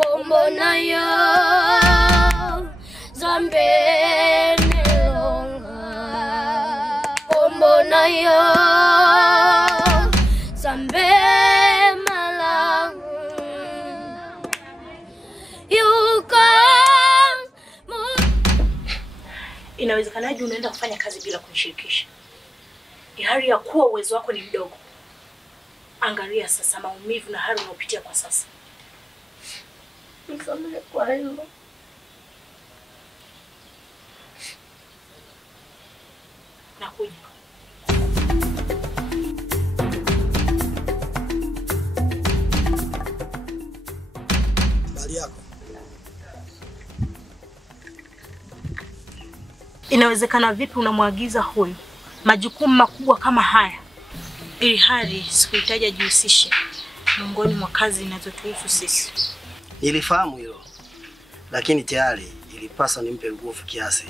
Pombo na yo zambe nelonga. Pombo na yo zambe malang. Inawezekanaje unaenda kufanya kazi bila kunishirikisha? Hali ya kuwa uwezo wako ni mdogo. Angalia sasa maumivu na hali unayopitia kwa sasa. Nisamehe kwa hilo. Nakuja. Habari yako? Inawezekana vipi unamwagiza huyu majukumu makubwa kama haya, ili hali sikuhitaji ajihusishe miongoni mwa kazi zinazotuhusu sisi? Nilifahamu hilo, lakini tayari ilipaswa nimpe nguvu kiasi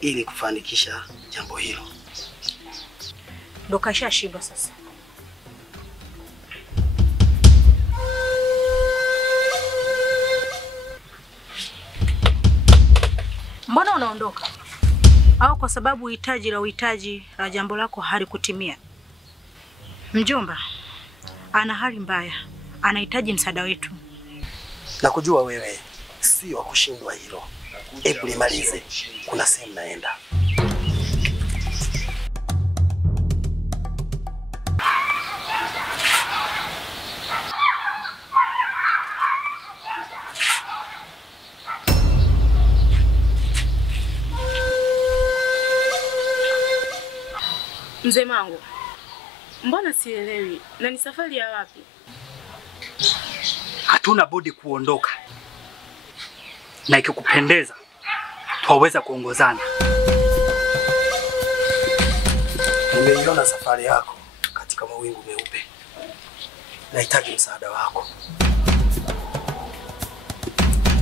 ili kufanikisha jambo hilo. Ndo kashashiba sasa. Mbona unaondoka? Au kwa sababu uhitaji la jambo lako halikutimia? Mjomba ana hali mbaya, anahitaji msaada wetu. Na kujua wewe si wa kushindwa hilo. Hebu limalize, kuna sehemu naenda. Mzee Mangu, mbona sielewi? Na ni safari ya wapi? Hatuna budi kuondoka. Na ikikupendeza, twaweza kuongozana. Nimeiona safari yako katika mawingu meupe. Nahitaji msaada wako.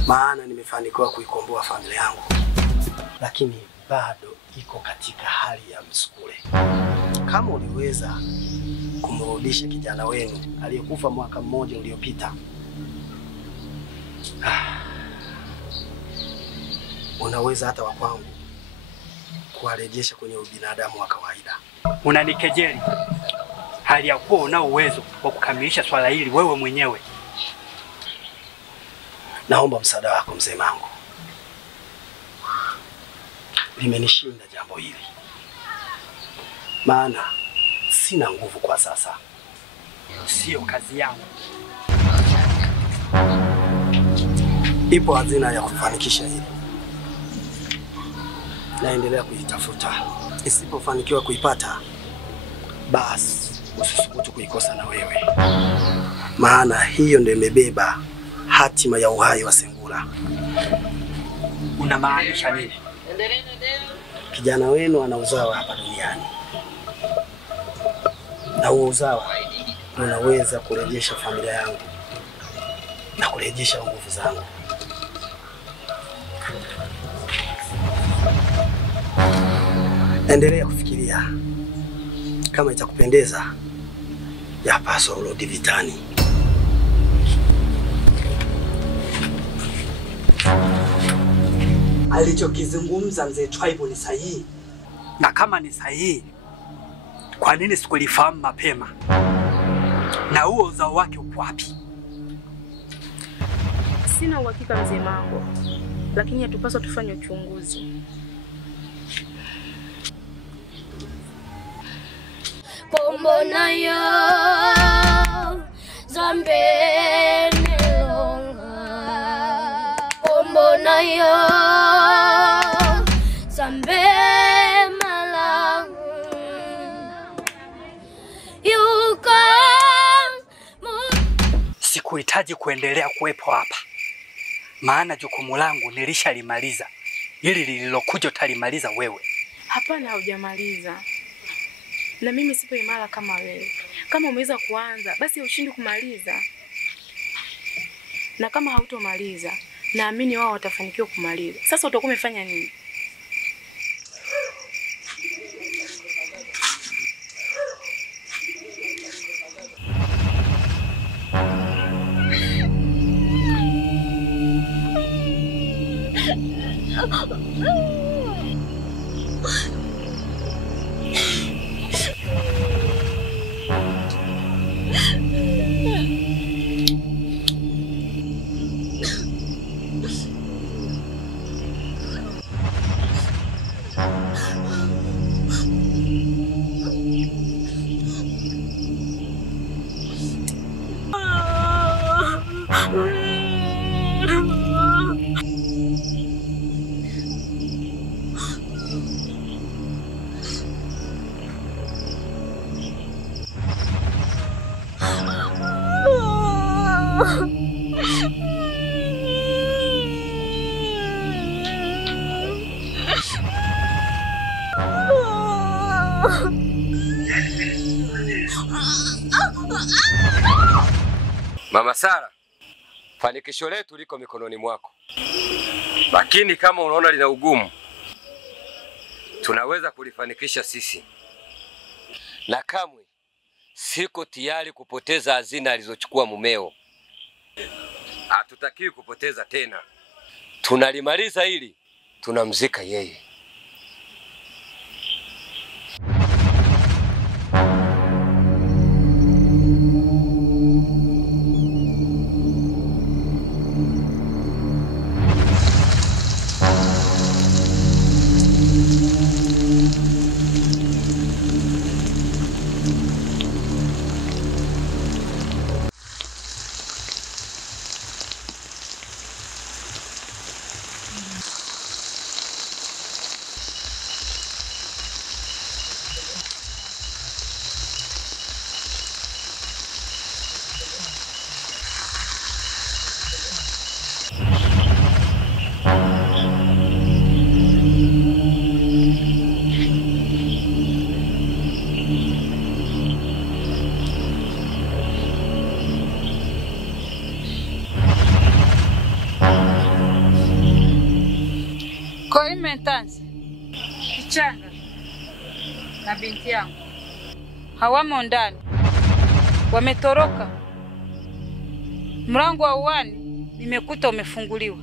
Maana nimefanikiwa kuikomboa familia yangu, lakini bado iko katika hali ya msukule. Kama uliweza kumrudisha kijana wenu aliyekufa mwaka mmoja uliopita, unaweza hata wa kwangu kuwarejesha kwenye ubinadamu wa kawaida. Unanikejeli hali ya kuwa unao uwezo wa kukamilisha swala hili wewe mwenyewe. Naomba msaada wako mzee Mangu. Limenishinda jambo hili, maana sina nguvu kwa sasa. Sio kazi yangu. Ipo hazina ya kufanikisha hili. Naendelea kuitafuta. Isipofanikiwa kuipata, basi usisubutu kuikosa na wewe. Maana hiyo ndio imebeba hatima ya uhai wa Sengura. Unamaanisha nini? Kijana wenu ana uzawa hapa duniani. Na huo uzawa unaweza kurejesha familia yangu na kurejesha nguvu zangu. Endelea kufikiria. Kama itakupendeza, yapaswa urudi vitani. Alichokizungumza mzee Tribe ni sahihi. Na kama ni sahihi, kwa nini sikulifahamu mapema? Na huo uzao wake upo wapi? Sina uhakika mzee Mangu, lakini hatupaswa tufanye uchunguzi. Pombo na yo zambe nelonga. Pombo na yo zambe malang. Sikuhitaji kuendelea kuwepo hapa, maana jukumu langu nilishalimaliza. Hili lililokuja utalimaliza wewe. Hapana, hujamaliza. Na mimi sipo imara kama wewe. Kama umeweza kuanza, basi ushindi kumaliza. Na kama hautomaliza, naamini wao watafanikiwa kumaliza. Sasa utakuwa umefanya nini? Mama Sara, fanikisho letu liko mikononi mwako. Lakini kama unaona lina ugumu, tunaweza kulifanikisha sisi. Na kamwe siko tayari kupoteza hazina alizochukua mumeo. Hatutakiwi kupoteza tena. Tunalimaliza hili, tunamzika yeye. Koimentanzi, Kichanga na binti yangu hawamo ndani, wametoroka. Mlango wa uani nimekuta umefunguliwa.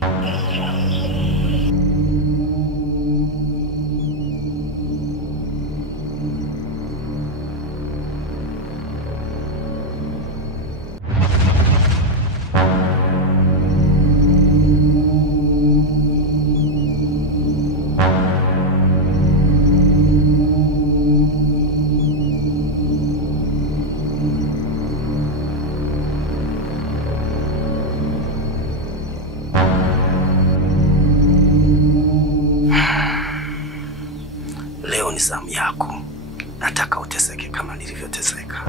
Leo ni zamu yako. Nataka uteseke kama nilivyoteseka.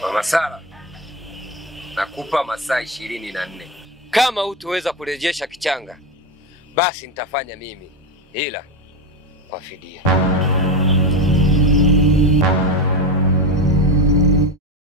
Mama Sara, nakupa masaa 24. Kama hutoweza kurejesha Kichanga, basi nitafanya mimi, ila kwa fidia.